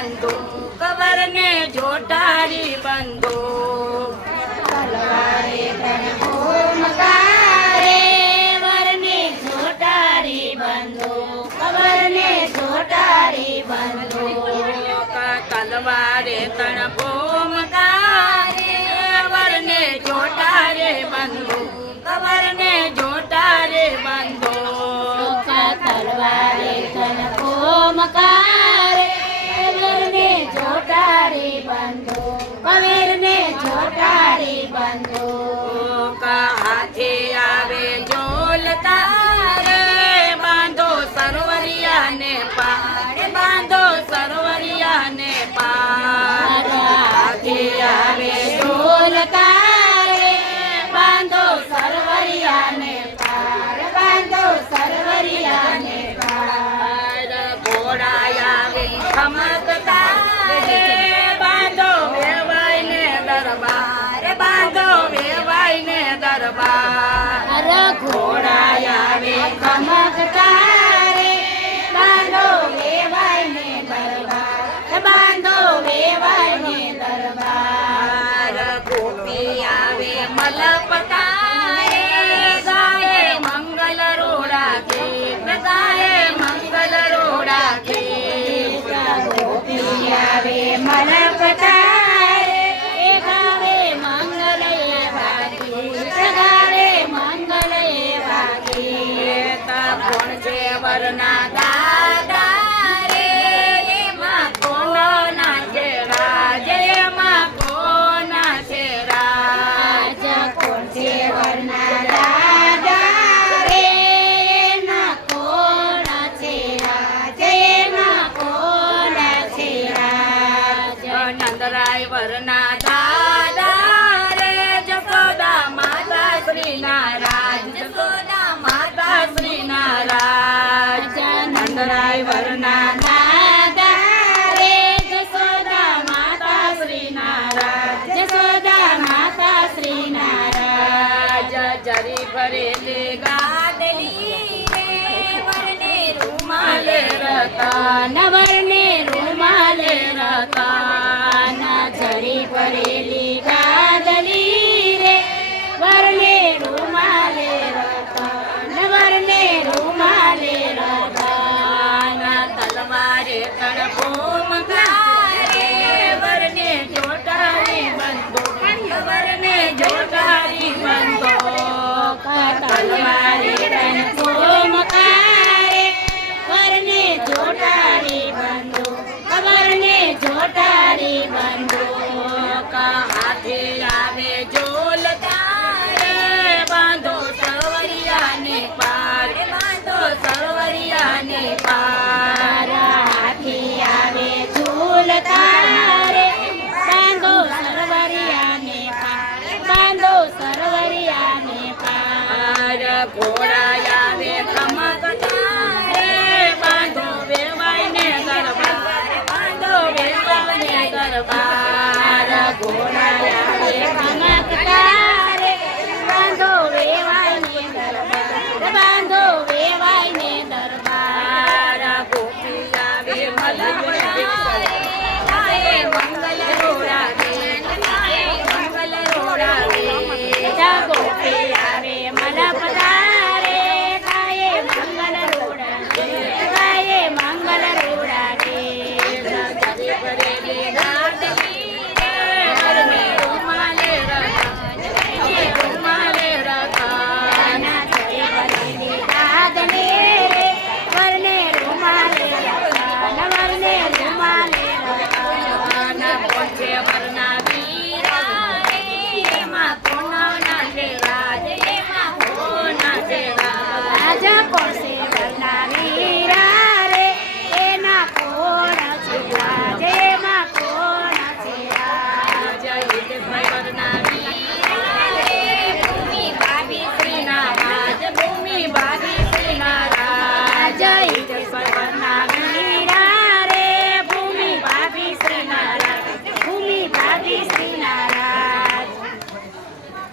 બંધો કવરને જોટારી બંધો તલવારે તણ ભૂમકારે વરને જોટારી બંધો કવરને જોટારી બંધો તલવારે તણ ભૂમકારે વરને જોટારે બંધો કવરને જોટારે બંધો તલવારે તણ ભૂમકારે વરને જોટારી બંધો કવરને જોટારી બંધો હાથે આવે જોલ તારે બાંધો સરવરિયાને પાડે બાંધો સરવરિયાને પાડ હાથે આવે ઢોલ તારે બાંધો સરવરિયાને પાર બાંધો સરવરિયાને પાર ઘોડા આવે ખમક તારે બાંધો વેવાઈને દરબાર બાંધો વેવાઈને દરબાર ઘોડા આવે ખમક તારે બાંધો વેવાઈને દરબાર બાંધો વેવાઈને દરબાર ગોપી આવે મલપતારે ગાય મંગલ રોડા ગીત ગાય મંગલ રોડા ગીત ગોપી આવે મલપતારે ગાવે મંગલ એવા ગીત ગાવે મંગલ એવા ગીત કોણ છે વરના દાદા રે એમાં કોના છે રાજ એમાં કોના છે રાજ રાજ કોણ છે વરના દાદા રે એના કોણા છે રાજ એના કોણા છે રાજ નંદરાય વરના દાદા રે જસોદા માતા શ્રી નારાજ જસોદા માતા શ્રી નારાજ નંદરાય વરના દાદા રે જશોદા માતા શ્રી નારાજ જશોદા માતા શ્રી નારાજ જરી ભરેલી ગાદલી રે વરને રૂમાલે રતા નવરને રૂમાલે રતા જરી ભરેલી ગાદલી રે વરને રૂમાલે રતા નવરને રૂમાલે રતા તલવારે તણ ભૂમકારે વરને જોટારી બંધો વરને જોટારી બંધો તલવારે તણ ભૂમકારે વરને જોટારી બંધો કવરને જોટારી બંધો હાથે આવે જોલ તારે બાંધો સરવરિયાને પાર બાંધો સરવરિયાને પાર હાથી આવે ઝૂલ તારે બાંધો સરવરિયાને પાર બાંધો સરવરિયાને પાર ઘોડા